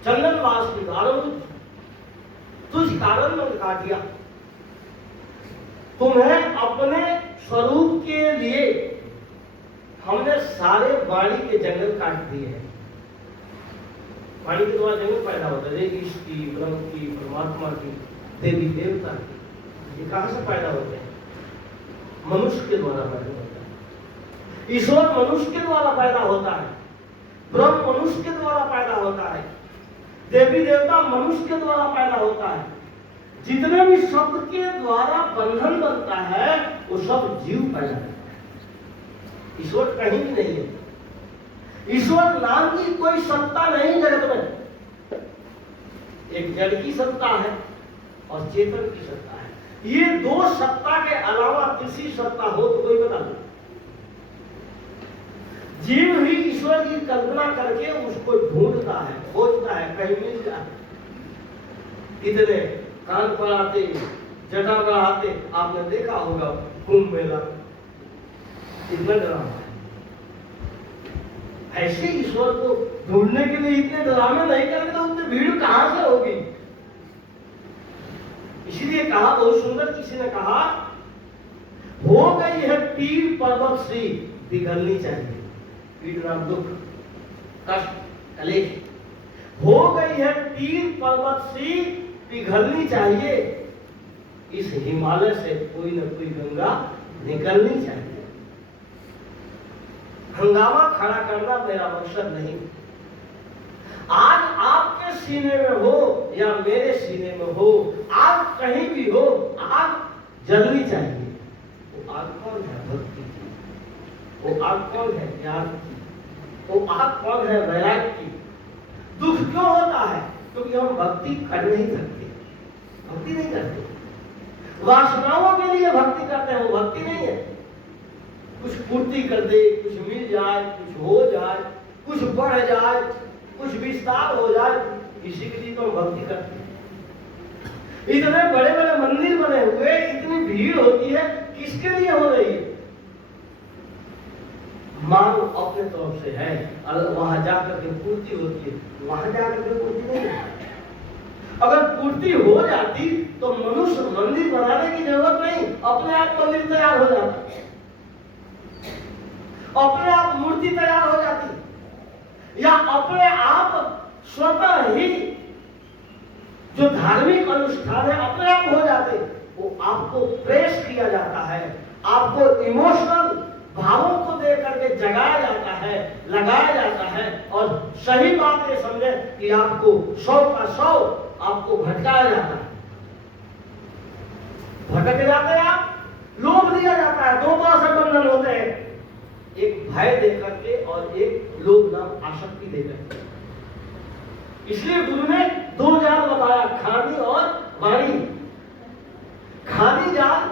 चंदनवास निवारण तुझ कारण मन काटिया। तुम्हें अपने स्वरूप के लिए हमने सारे वाणी के जंगल काट दिए हैं। वाणी के द्वारा जंगल पैदा होता है, ईश की, ब्रह्म की, परमात्मा की, देवी देवता की। ये कहां से पैदा होते हैं? मनुष्य के द्वारा पैदा होता है। ईश्वर मनुष्य के द्वारा पैदा होता है, ब्रह्म मनुष्य के द्वारा पैदा होता है, देवी देवता मनुष्य के द्वारा पैदा होता है। जितने भी शब्द के द्वारा बंधन बनता है वो सब जीव पैदा करता है। ईश्वर कहीं भी नहीं है। ईश्वर नाम की कोई सत्ता नहीं जगत में। एक जड़ की सत्ता है और चेतन की सत्ता है। ये दो सत्ता के अलावा तीसरी सत्ता हो तो कोई बता दो। जीव ही ईश्वर की कल्पना करके उसको ढूंढता है, खोजता है, कहीं मिल जाए। इतने कान पर आते, जटा बढ़ाते, आपने देखा होगा कुंभ मेला इतना डरावा है। ऐसे ईश्वर को ढूंढने के लिए इतने डरावे नहीं करेंगे तो उतनी भीड़ कहां से होगी? इसीलिए कहा, बहुत सुंदर किसी ने कहा, हो गई है पीर पर्वत सी पिघलनी चाहिए। पीड़ा, दुख, कष्ट, कलेश हो गई है पीर पर्वत सी पिघलनी चाहिए। इस हिमालय से कोई न कोई गंगा निकलनी चाहिए। हंगामा खड़ा करना मेरा मकसद नहीं। आज आपके सीने में हो या मेरे सीने में हो, आग कहीं भी हो, आग जलनी चाहिए। वो आग कौन है? भक्ति की। वो आग कौन है? ज्ञान की। वो आग कौन है? वैराग्य की। दुख क्यों होता है? क्योंकि हम भक्ति कर नहीं सकते, भक्ति नहीं करते। वासनाओं के लिए भक्ति करते हैं, वो भक्ति नहीं है। कुछ पूर्ति कर दे, कुछ मिल जाए, कुछ हो जाए, कुछ बढ़ जाए, कुछ विस्तार हो जाए, इसी के लिए तो हम भक्ति करते हैं। इतने बड़े बड़े मंदिर बने हुए, इतनी भीड़ होती है, किसके लिए हो रही है? मानो अपने तरफ से है, वहां जाकर के पूर्ति होती है, वहां जाकर के पूर्ति नहीं होती। अगर पूर्ति हो जाती तो मनुष्य मंदिर बनाने की जरूरत नहीं, अपने आप मंदिर तैयार हो जाता, अपने आप मूर्ति तैयार हो जाती, या अपने आप स्वतः ही जो धार्मिक अनुष्ठान है अपने आप हो जाते। वो आपको प्रेस किया जाता है, आपको इमोशनल भावों को दे करके जगाया जाता है, लगाया जाता है, और सही बात ये समझे कि आपको 100 का 100 आपको भटकाया जाता है। भटक जाते हैं आप, लोभ दिया जाता है। दो तरह से बंधन होते हैं, एक भय देकर के और एक लोभ नाम आसक्ति देकर के। इसलिए गुरु ने 2 जाल बताया, खादी और वाणी। खादी जाल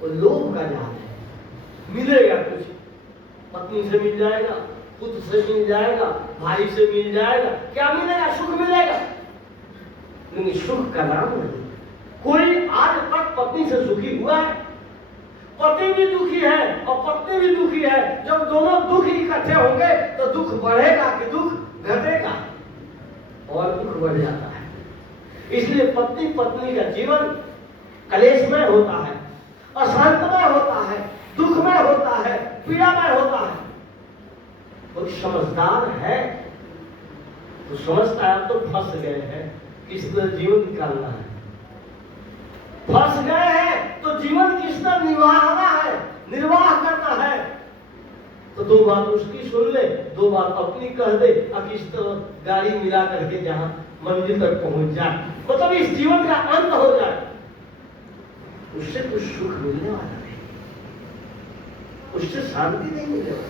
वो लोभ का जाल है। मिलेगा कुछ, पत्नी से मिल जाएगा, पुत्र से मिल जाएगा, भाई से मिल जाएगा, क्या मिलेगा? सुख मिलेगा। लेकिन सुख का नाम नहीं। कोई आज तक पत्नी से सुखी हुआ है? पति भी दुखी है और पत्नी भी दुखी है। जब दोनों दुख इकट्ठे होंगे तो दुख बढ़ेगा कि दुख घटेगा? और दुख बढ़ जाता है। इसलिए पत्नी पत्नी का जीवन कलेशमय होता है, अशांतमय होता है, दुखमय होता है, पीड़ामय होता है। कोई समझदार है तो समझता है तो फंस गए हैं, किस तरह जीवन निकालना है। फंस गए हैं तो जीवन किस तरह निभाना है, निर्वाह करना है। तो 2 बात उसकी सुन ले, 2 बात अपनी कह दे, और किस तरह गाड़ी मिला करके जहां मंजिल तक पहुंच जाए, मतलब इस जीवन का अंत हो जाए। उससे कुछ सुख मिलने वाला नहीं, उससे शांति नहीं मिलेगा।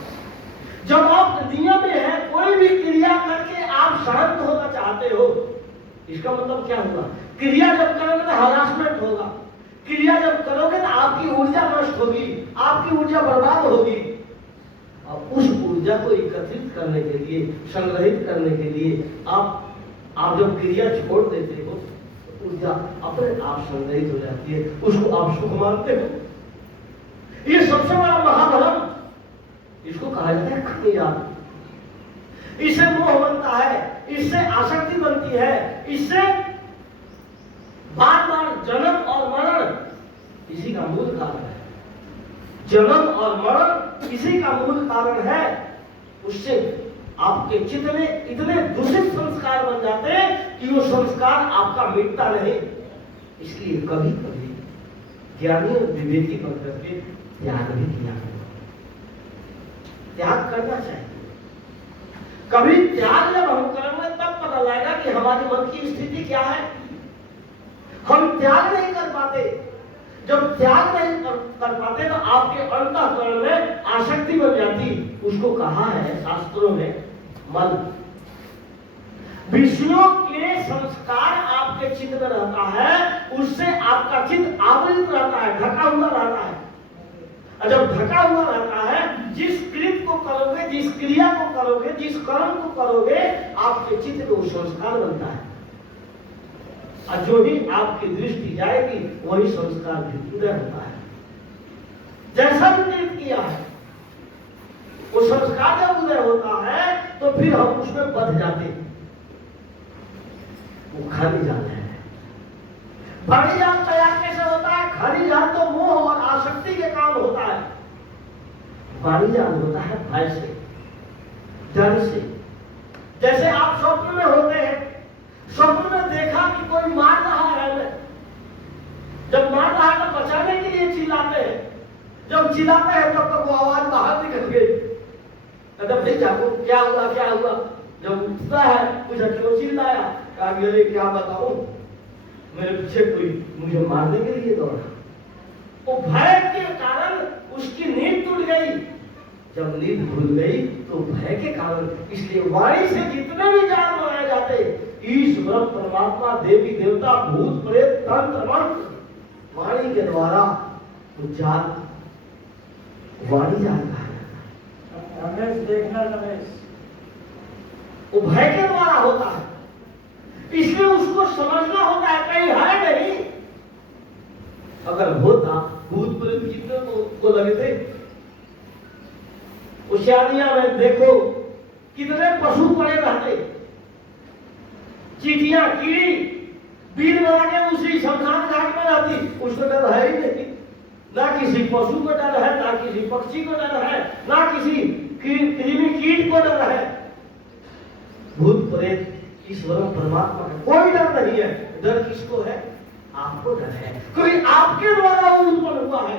जब आप दुनिया में है, कोई भी क्रिया करके आप शांत होना चाहते हो, इसका मतलब क्या होगा? क्रिया जब करोगे तो हरासमेंट होगा, क्रिया जब करोगे तो आपकी ऊर्जा नष्ट होगी, आपकी ऊर्जा बर्बाद होगी। और उस ऊर्जा को एकत्रित करने के लिए, संग्रहित करने के लिए आप जब क्रिया छोड़ देते हो तो ऊर्जा अपने आप संग्रहित हो जाती है, उसको आप सुख मानते हो। ये सबसे बड़ा महाभरम, इसको कहा जाता है खनियात। इससे मोह बनता है, इससे आसक्ति बनती है, इससे बार बार जन्म और मरण इसी का मूल कारण है। जन्म और मरण इसी का मूल कारण है। उससे आपके चित्त में इतने दूषित संस्कार बन जाते हैं कि वो संस्कार आपका मिटता नहीं। इसलिए कभी कभी ज्ञानी और विवेकी बनकर के त्याग भी किया करना, त्याग करना चाहिए। कभी त्याग जब हम करेंगे तब पता लगेगा कि हमारे मन की स्थिति क्या है। हम त्याग नहीं कर पाते। जब त्याग नहीं कर पाते तो आपके अंतःकरण में आसक्ति बन जाती। उसको कहा है शास्त्रों में मन। विषयों के संस्कार आपके चित्त में रहता है, उससे आपका चित्त आवृत रहता है, ढका हुआ रहता है। और जब ढका हुआ रहता है, जिस कृत को करोगे, जिस क्रिया को करोगे, जिस कर्म को करोगे, आपके चित्त में वो संस्कार बनता है। और जो ही आपकी दृष्टि जाएगी वही संस्कार भी उदय होता है। जैसा भी कृत किया है वो संस्कार जब उदय होता है तो फिर हम उसमें बध जाते हैं। वो खाली जाल है। बड़ी जाल तैयार कैसे होता है? खाली जाल तो मोह और आसक्ति के काम होता है। बड़ी जाल होता है भय से, डर से। जैसे आप स्वप्न में होते हैं, स्वप्न में देखा कि कोई मार रहा है हमें। जब मार रहा है तो बचाने के लिए चिल्लाते हैं। जब चिल्लाते हैं तब तक वो आवाज बाहर निकल गई। तब भाई जाको क्या हुआ क्या हुआ? जब उठता है मुझे क्यों चिल्लाया? अरे क्या बताऊं, मेरे पीछे कोई मुझे मारने के लिए दौड़ा। वो भय के कारण उसकी नींद टूट गई। जब नींद भूल गई तो भय के कारण, इसलिए वाणी से जितने भी जाल बनाए जाते, ईश्वर परमात्मा देवी देवता भूत प्रेत तंत्र मंत्र, वाणी के द्वारा वो जाल वाणी जाल कहा जाता है। रमेश देखना, रमेश वो भय के द्वारा होता है। इसलिए उसको समझना होता है कहीं है नहीं। अगर होता भूत प्रेत कितने को लगते। होशियारियां में देखो कितने पशु पड़े रहते। चींटियां कीड़ी बीन बना के उसी शमशान घाट में रहती। उसको डर है ही नहीं। ना किसी पशु को डर है, ना किसी पक्षी को डर है, ना किसी कृमि कीट को डर है। भूत प्रेत ईश्वर परमात्मा का कोई डर नहीं है। डर किसको है? आपको डर है। कोई आपके द्वारा उत्पन्न हुआ है,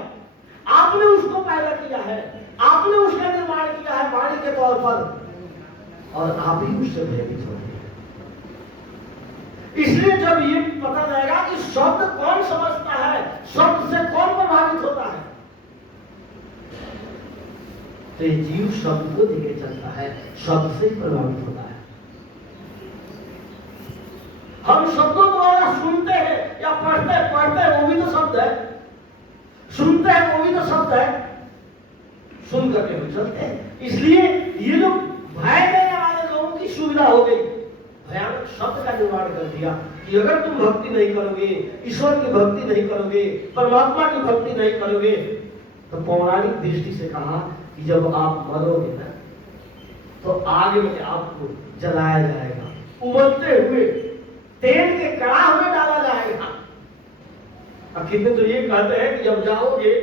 आपने उसको पैदा किया है, आपने उसका निर्माण किया है वाणी के तौर पर, और आप ही उससे भयभीत होते हैं। इसलिए जब ये पता लगेगा कि शब्द कौन समझता है, शब्द से कौन प्रभावित होता है, तो ये जीव शब्द को लेकर चलता है, शब्द से प्रभावित होता है। हम शब्दों द्वारा सुनते हैं या पढ़ते हैं, वो भी तो शब्द है। सुनते हैं वो भी तो शब्द है। सुन करके हम चलते हैं। इसलिए ये लोग भय देने वाले लोगों की सुविधा हो गई। भयानक शब्द का निर्माण कर दिया कि अगर तुम भक्ति नहीं करोगे, ईश्वर की भक्ति नहीं करोगे, परमात्मा की भक्ति नहीं करोगे, तो पौराणिक दृष्टि से कहा कि जब आप मरोगे ना तो आग में आपको जलाया जाएगा, उबलते हुए तेल के कड़ाह में डाला जाएगा। कितने तो ये कहते हैं कि जब जाओगे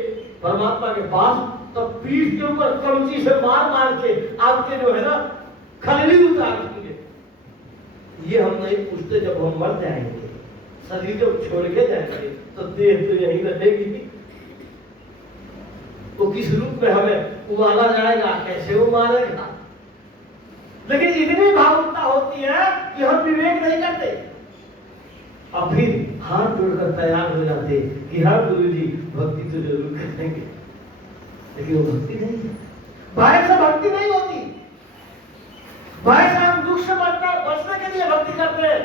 परमात्मा के पास तो पीठ के ऊपर कमची से मार मार के आपके जो है ना खलड़ी उतार देंगे। ये हम नहीं पूछते। जब हम मर जाएंगे, शरीर जब छोड़ के जाएंगे तो देह तो यही रहेगी। तो किस रूप में हमें उबाला जाएगा, कैसे उबालेगा? लेकिन इतनी भावुकता होती है कि हम विवेक नहीं करते। और फिर हाथ जोड़कर तैयार हो जाते कि हाँ गुरु जी भक्ति तो जरूर करेंगे, लेकिन वो भक्ति नहीं है। भय से भक्ति नहीं होती। भय से हम दुख से बचने के लिए भक्ति करते हैं।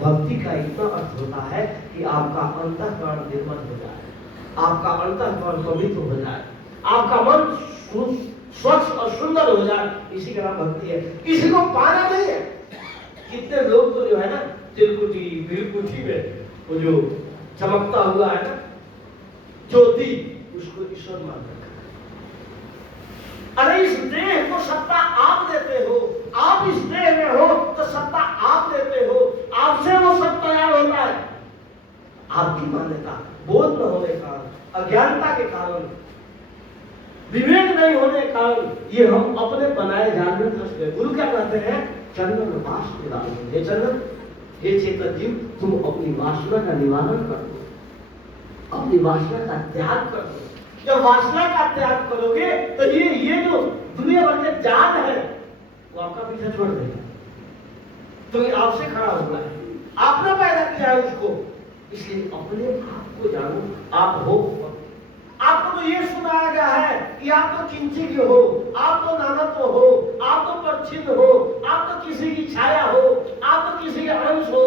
भक्ति का इतना अर्थ होता है कि आपका अंतःकरण निर्मल हो जाए, आपका अंतःकरण पवित्र हो जाए, आपका मन स्वच्छ और सुंदर हो जाए। इसी का नाम भक्ति है। किसी को पाना नहीं है। कितने लोग तो जो है ना तिलकुटी बिलकुटी में वो जो चमकता हुआ है ना ज्योति, उसको ईश्वर मान रखा है। अरे इस देह को सत्ता आप देते हो, आप इस देह में हो तो सत्ता आप देते हो, आपसे वो सब तैयार होता है। आपकी मान्यता बोध न होने के कारण, अज्ञानता के कारण, विवेक नहीं होने के कारण ये हम अपने बनाए जाल में फंस गए। गुरु क्या कहते हैं? चंदन वास निवारण। हे चंदन, हे चेतन जीव, तुम अपनी वासना का निवारण कर दो, अपनी वासना का त्याग कर दो। जब वासना का त्याग करोगे तो ये जो दुनिया भर के जाल है वो आपका पीछा छोड़ देगा। तो ये आपसे खड़ा हुआ है, आपने पैदा किया है उसको, इसलिए अपने आप को जानो। आप हो, आपको तो ये सुनाया गया है कि आप तो किंचित हो, आप तो नानत्व हो, आप तो परिच्छिन्न हो, आप तो किसी की छाया हो, आप तो किसी के अंश हो।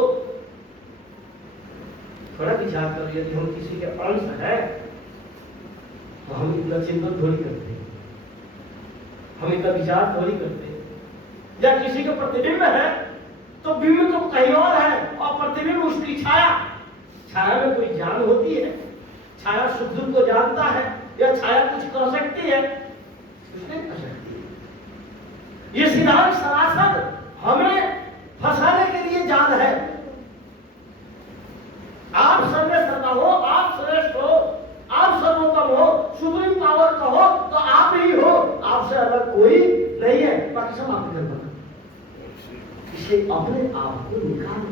थोड़ा विचार कर, यदि हम किसी के अंश है तो हम इतना चिंतन थोड़ी करते, हम इतना विचार थोड़ी करते। या किसी का प्रतिबिंब है तो बिंब तो कहीं और है और प्रतिबिंब उसकी छाया। छाया में कोई जान होती है? छाया सुख दुख को जानता है या छाया कुछ कर सकती है? कुछ नहीं कर सकती। ये सिद्धांत सरासर हमें फंसाने के लिए जान है। आप सर्वश्रेष्ठ हो, आप श्रेष्ठ हो, आप सर्वोत्तम हो, सुप्रीम पावर का हो तो आप ही हो, आपसे अलग कोई नहीं है, बाकी सब आपके घर पर। इसलिए अपने आप को निकालो।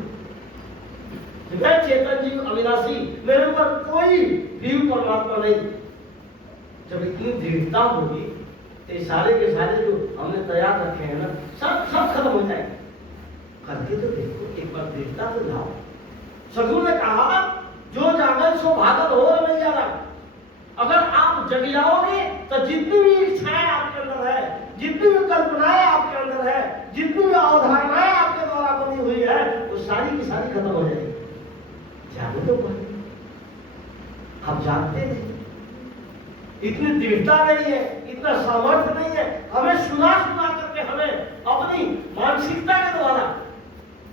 मैं चेतन जीव अविनाशी, मेरे ऊपर कोई जीव परमात्मा नहीं। जब इतनी दृढ़ता होगी तो सारे के सारे जो हमने तैयार रखे हैं ना, सब खत्म हो जाएंगे। करके तो देखो, एक बार दृढ़ता तो लाओ। सदगुरु ने कहा, जो जागल सो भागल हो नहीं जा रहा। अगर आप जग जाओगे तो जितनी भी इच्छाएं आपके अंदर है, जितनी भी कल्पनाएं आपके अंदर है, जितनी भी अवधारणाएं आपके द्वारा बनी हुई है, वो सारी की सारी खत्म हो जाएगी। जानो तो पहले आप जानते नहीं, इतनी दृढ़ता नहीं है, इतना सामर्थ्य नहीं है। हमें सुना करके हमें अपनी मानसिकता के द्वारा,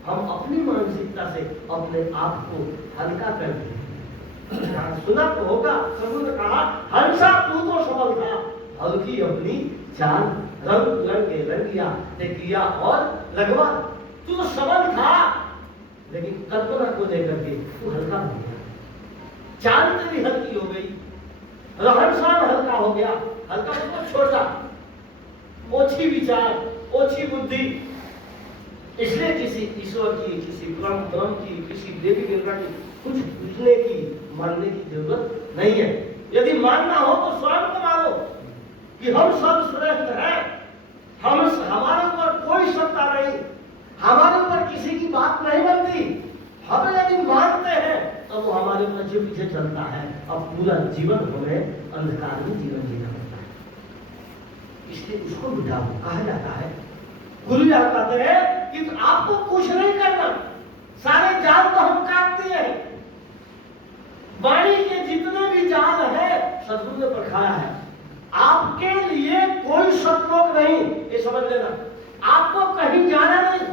हम अपनी मानसिकता से अपने आप को हल्का कर दें। सुना तो होगा, सदगुरु ने कहा, हंसा तू तो सबल था, हल्की अपनी चाल, रंग लंगे रंगिया ते किया और लगवा। तू तो सबल था लेकिन कल्पना को लेकर के तू हल्का हो गया, चाल तेरी हल्की हो गई, रहन सहन हल्का हो गया। हल्का मतलब छोटा, ओछी विचार, ओछी बुद्धि। इसलिए किसी ईश्वर की, किसी ब्रह्म की, किसी देवी देवता की कुछ पूछने की, मानने की जरूरत नहीं है। यदि मानना हो तो स्वयं को मानो कि हम सर्वश्रेष्ठ हैं, हम हमारे ऊपर कोई सत्ता नहीं, हमारे ऊपर किसी की बात नहीं बनती। हम यदि मानते हैं तो वो हमारे ऊपर जो पीछे चलता है। अब पूरा जीवन हमें अंधकार में जीवन जीना पड़ता है, इसलिए उसको मिटाओ कहा जाता है। गुरु जी कहते हैं कि आपको कुछ नहीं करना, सारे जाल तो हम काट दिए हैं। वाणी के जितने भी जाल है सदगुरु ने परखाया है। आपके लिए कोई सतलोक नहीं, ये समझ लेना। आपको कहीं जाना नहीं।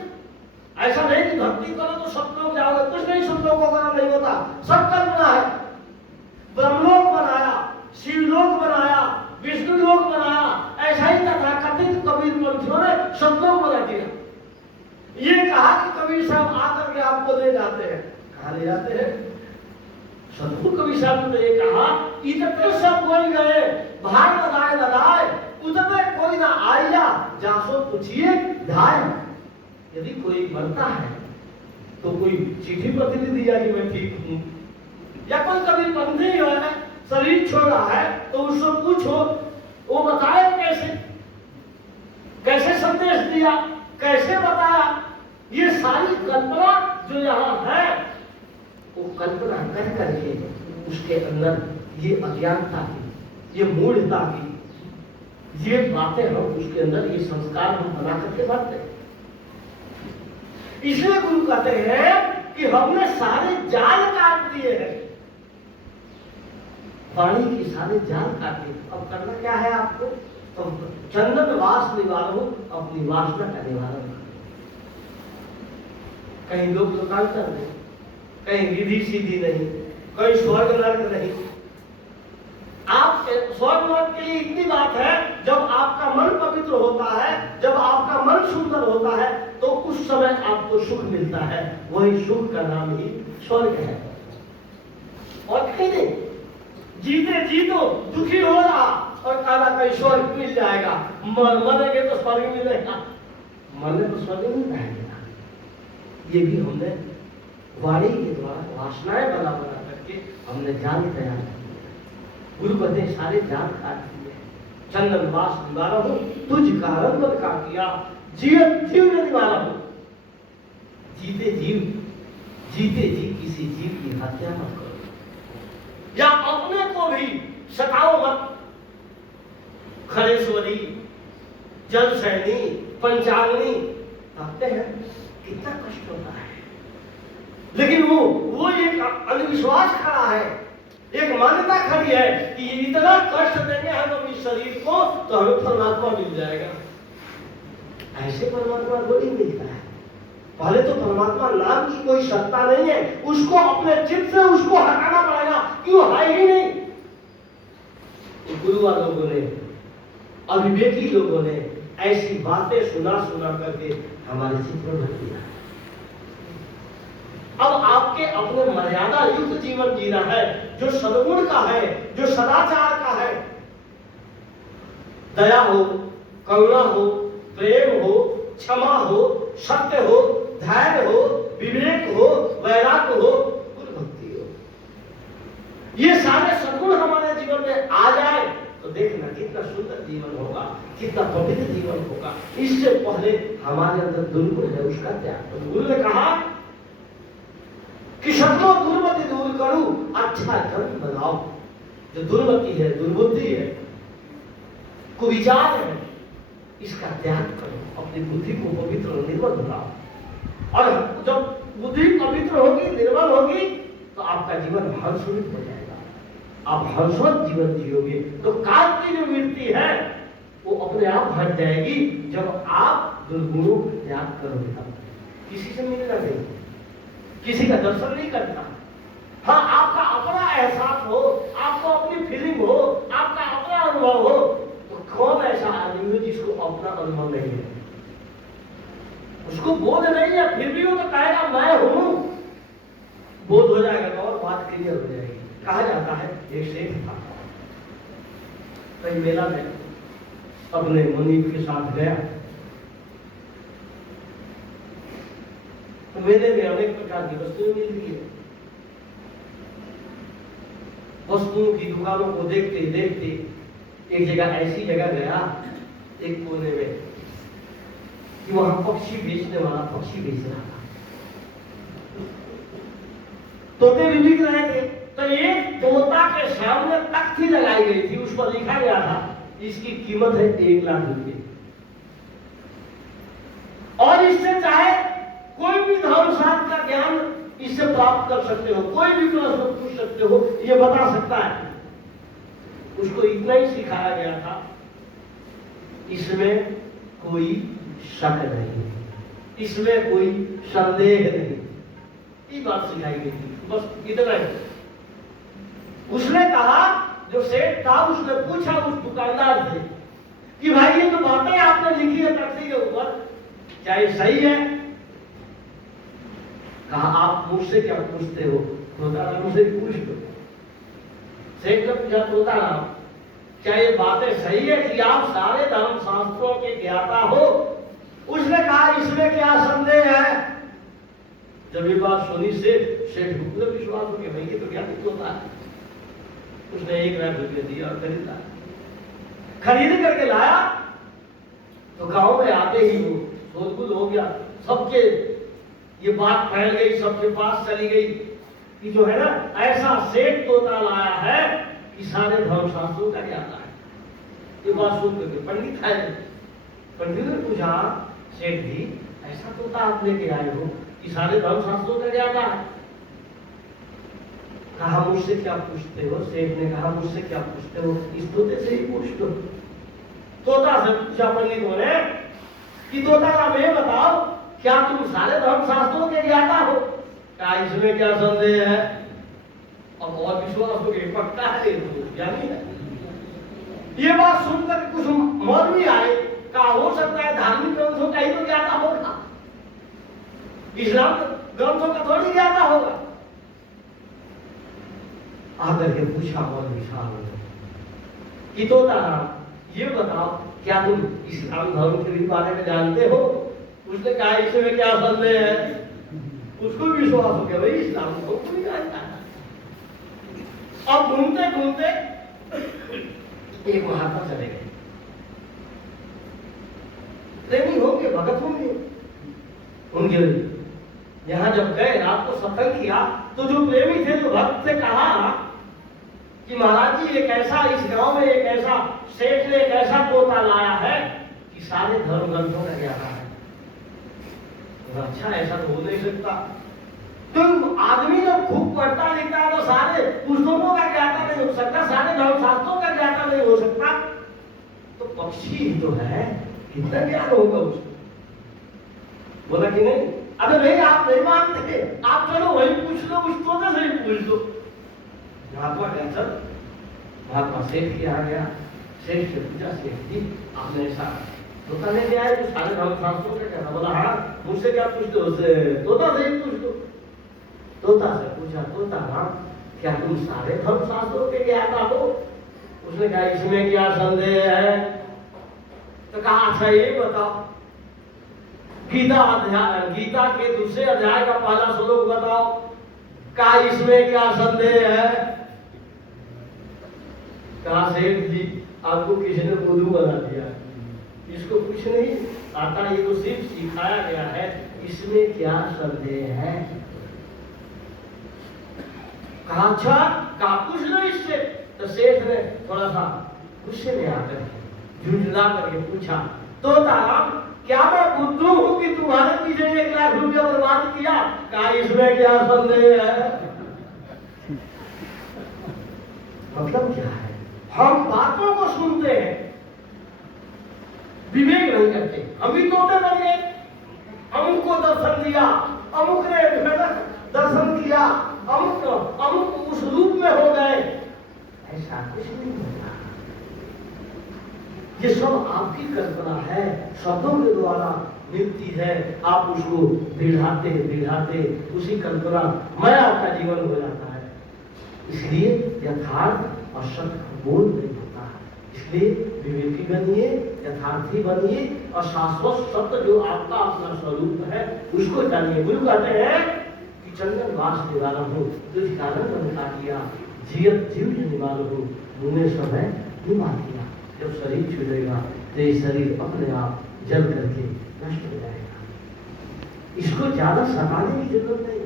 ऐसा नहीं कि भक्ति करो तो सतलोक जाओगे, कुछ नहीं, सतलोक वगैरह नहीं होता, सब कल्पना है। ब्रह्मलोक बनाया, शिवलोक बनाया, विष्णु लोक बनाया, ऐसा ही तथाकथित कबीर पंथियों ने सतलोक बना दिया। ये कहा कि कबीर साहब आकर के आपको ले जाते हैं। कहाँ ले जाते हैं? सदगुरु कबीर साहब ने ये कहा, इतने सब कोई गए, भाई नदाए, उतने कोई ना आया, जासो पूछिए ढाई। यदि कोई मरता है तो कोई चिट्ठी पत्र नहीं दिया कि मैं ठीक हूं, या कोई कभी पंथी है, शरीर छोड़ा है तो उसको पूछो, वो बताए कैसे संदेश दिया, कैसे बताया। ये सारी कल्पना जो यहाँ है वो कल्पना कर करके उसके अंदर ये अज्ञानता की, ये मूढ़ता की, ये बातें हम उसके अंदर, ये संस्कार हम बना करके भरते हैं। इसलिए गुरु कहते हैं कि हमने सारे जाल काट दिए हैं, वाणी के सारे जाल काटे। अब करना क्या है आपको? तो चंदन वास निवारो, अपनी वासना का निवारण। कहीं लोग लोकांतर नहीं, कहीं विधि सीधी नहीं, कहीं स्वर्ग नर्क नहीं। आप स्वर्ग नर्क के लिए इतनी बात है, जब आपका मन पवित्र होता है, जब आपका मन सुंदर होता है, तो उस समय आपको सुख मिलता है। वही सुख का नाम ही स्वर्ग है और कहीं नहीं। जीते जी तो दुखी हो रहा और काला कहीं स्वर्ग मिल जाएगा, मरेंगे तो स्वर्ग मिलेगा, मरने तो स्वर्ग नहीं रहेगा। ये भी हमने वाणी के द्वारा वासनाएं बना बना करके हमने जाल तैयार किया। गुरु कहते हैं सारे जाल काट दिए, चंदन वास निवारा हो, तुझ कारण पर काटिया, जीव जीव निवारा हो। जीते जी किसी जीव की हत्या मत करो, या अपने को भी सताओ मत। खरेश्वरी, जलसैनी, पंचाग्नि कहते हैं कितना कष्ट होता है, लेकिन वो एक अंधविश्वास खड़ा है, एक मान्यता खड़ी है कि इतना कष्ट देंगे हम अपने शरीर को तो हमें परमात्मा मिल जाएगा। ऐसे परमात्मा थोड़ी मिलता है। पहले तो परमात्मा नाम की कोई सत्ता नहीं है, उसको अपने चित्त से उसको हटाना पड़ेगा, क्यों है ही नहीं। गुरुआ लोगों ने, अविवेकी लोगों ने ऐसी बातें सुना करके हमारे चित्त में भर दिया। अब आपके अपने मर्यादा युक्त जीवन जीना है, जो सद्गुण का है, जो सदाचार का है। दया हो, करुणा हो, प्रेम हो, क्षमा हो, सत्य हो, धैर्य हो, विवेक हो, वैराग्य हो, गुरु भक्ति हो। ये सारे सद्गुण हमारे जीवन में आ जाए तो देखना कितना सुंदर जीवन होगा, कितना पवित्र जीवन होगा। इससे पहले हमारे अंदर दुर्गुण है, उसका त्याग करो। गुरु ने कहा कि सबको दुर्मति दूर करूं, अच्छा कर्म बनाओ। जो दुर्मति है, दुर्बुद्धि है, कुविचार है, इसका त्याग करो, अपनी बुद्धि को पवित्र और निर्मल बनाओ। और जब बुद्धि पवित्र होगी, निर्मल होगी, तो आपका जीवन हर्षोन्वित हो जाएगा, आप हर्षोन्वित जीवन जियोगे। तो काल की जो वृत्ति है वो अपने आप हट जाएगी जब आप दुर्गुणों का त्याग करोगे। तब किसी से मिलना नहीं, किसी का दर्शन नहीं करना। हाँ, आपका अपना एहसास हो, आपको अपनी फीलिंग हो, आपका अपना अनुभव हो, तो कौन ऐसा आदमी हो जिसको अपना अनुभव नहीं है, उसको बोध नहीं है, फिर भी वो तो कहेगा मैं हूं। बोध हो जाएगा तो और बात क्लियर हो जाएगी। कहा जाता है एक शेख था, कहीं मेला में अपने मुनीब के साथ गया, तो मेले में अनेक प्रकार की वस्तुएं मिलती है। वस्तुओं की दुकानों को देखते देखते एक जगह ऐसी जगह गया, एक कोने में, कि वहां पक्षी बेचने वाला पक्षी बेच रहा था। तोते भी बिक रहे थे। तो एक तोता के सामने तख्ती लगाई गई थी, उस पर लिखा गया था इसकी कीमत है 1 लाख रुपए, और इससे चाहे कोई भी धर्मशास्त्र का ज्ञान इससे प्राप्त कर सकते हो, कोई भी प्रश्न पूछ सकते हो, ये बता सकता है। उसको इतना ही सिखाया गया था, इसमें कोई शक नहीं, इसमें कोई संदेह नहीं, ये बात सिखाई गई थी, बस इतना ही। उसने कहा, जो सेठ था उसने पूछा उस दुकानदार से कि भाई ये तो बातें आपने लिखी है तख्ती के ऊपर, क्या ये सही है? कहा आप मुझसे क्या पूछते हो, तोता मुझसे पूछ लो। सेठ ने पूछा, तोता क्या ये बातें सही है कि आप सारे धर्म शास्त्रों के ज्ञाता हो? उसने कहा इसमें क्या संदेह है। जब ये बात सुनी सेठ को पूरा विश्वास हो गया, भाई ये तो ज्ञात होता है। उसने 1 लाख रुपये दिया और खरीदा, खरीद करके लाया। तो गांव में आते ही वो शोरगुल हो गया, सबके ये बात फैल गई, सबके पास चली गई कि जो है ना ऐसा सेठ तोता लाया है कि सारे धर्मशास्त्रों का ज्ञाता है। ये बात सुन करके पंडित आए, पंडित ने पूछा, सेठ जी ऐसा तोता आप लेके आए हो कि सारे धर्मशास्त्रों का ज्ञाता है? कहा मुझसे क्या पूछते हो? सेठ ने कहा मुझसे क्या पूछते हो, इस तोते से ही पूछ लो। तोता से पूछा पंडितों ने कि तोता का मैं बताओ, क्या तुम सारे धर्मशास्त्रों के ज्ञाता हो? क्या इसमें क्या संदेह है? और विश्वास हो गया, पक्का है, ज्ञानी है। ये बात सुनकर कुछ मौलवी आए, कहा हो सकता है धार्मिक ग्रंथों का ही तो ज्ञाता होगा, इस्लाम ग्रंथों का थोड़ी ज्ञाता होगा। आकर के पूछा मौलवी साहब कि तोता ये बताओ क्या तुम इस्लाम धर्म के बारे में जानते हो? उसने कहा इसमें क्या संदेह है, उसको विश्वास हो गया भाई इस्लाम को कोई जानता है। अब घूमते घूमते एक महात्मा चले गए, प्रेमी होंगे, भगत होंगे, उनके यहां जब गए रात को सत्संग किया तो जो प्रेमी थे, जो भक्त से कहा कि महाराज जी एक ऐसा इस गांव में एक ऐसा सेठ ने एक ऐसा पोता लाया है कि सारे धर्म ग्रंथों का ज्ञाता है। अच्छा ऐसा तो हो नहीं सकता, तुम आदमी जब खूब पढ़ता लिखता है तो सारे पुस्तकों का ज्ञाता नहीं हो सकता, सारे धर्मशास्त्रों का ज्ञाता नहीं हो सकता, तो पक्षी ही तो है, कितना ज्ञान होगा उसको? बोला कि नहीं, अरे नहीं आप नहीं मानते, आप चलो वही पूछ लो, उस तोते से ही पूछ लो। महात्मा क्या चल, महात्मा सेठ के आ गया, सेठ से पूछा सेठ जी आपने ऐसा तोता लेके आए तो सारे धर्मशास्त्रों का कहना? बोला हाँ, मुझसे क्या पूछते हो? तोता से ही पूछ लो। तोता से पूछा, तोता राम क्या तुम सारे धर्मशास्त्रों के ज्ञाता हो? उसने कहा इसमें क्या संदेह है? तो कहा अच्छा ये बताओ गीता के दूसरे अध्याय का पहला श्लोक बताओ, कहा इसमें क्या संदेह है? कहा सेठ जी आपको किसी ने बुद्धू बना दिया, इसको कुछ नहीं आता, ये तो सिर्फ सिखाया गया है, इसमें क्या संदेह है? कहा अच्छा कहा पूछ लो इससे। तो सेठ ने थोड़ा सा गुस्से में आकर झुंझला करके पूछा, तो ताराम क्या मैं बुद्धू हूं कि तुम्हारे पीछे 1 लाख रुपया बर्बाद किया? कहा इसमें क्या संदेह है? मतलब क्या है, हम बातों को सुनते हैं, विवेक नहीं करते। हम भी तोते बन गए, अमुक को दर्शन दिया, अमुक ने दर्शन किया, अमुक उस रूप में हो गए, ऐसा कुछ नहीं होता। ये सब आपकी कल्पना है, शब्दों के द्वारा मिलती है, आप उसको बिढ़ाते बिढ़ाते उसी कल्पना में आपका जीवन हो जाता है। इसलिए यथार्थ और सत्य बोध नहीं होता है, इसलिए विवेकी बनिए, यथार्थी बनिए और शाश्वत सत्य जो आपका अपना स्वरूप है उसको जानिए। गुरु कहते हैं कि चंदन वास निवाला हो, तुझ कारण बंधा किया, जियत जीव निवाल हो, मुने समय निभा किया। जब शरीर छूटेगा तो ये शरीर अपने आप जल करके नष्ट हो जाएगा। इसको ज्यादा सताने की जरूरत नहीं,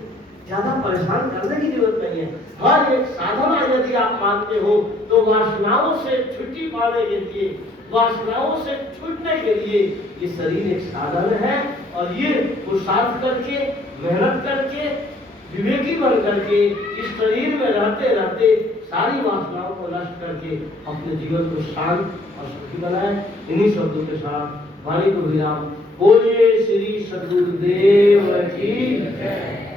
ज्यादा परेशान करने की जरूरत नहीं है। हर एक साधना यदि आप मानते हो तो वासनाओं से छुट्टी पाने के लिए, वासनाओं से छूटने के लिए ये शरीर एक साधन है, और ये पुरुषार्थ करके, मेहनत करके, विवेकी बन करके इस शरीर में रहते रहते सारी वासनाओं को नष्ट करके अपने जीवन को शांत और सुखी बनाए। इन्हीं शब्दों के साथ वाणी को विराम। बोलिए श्री सद्गुरुदेव की जय।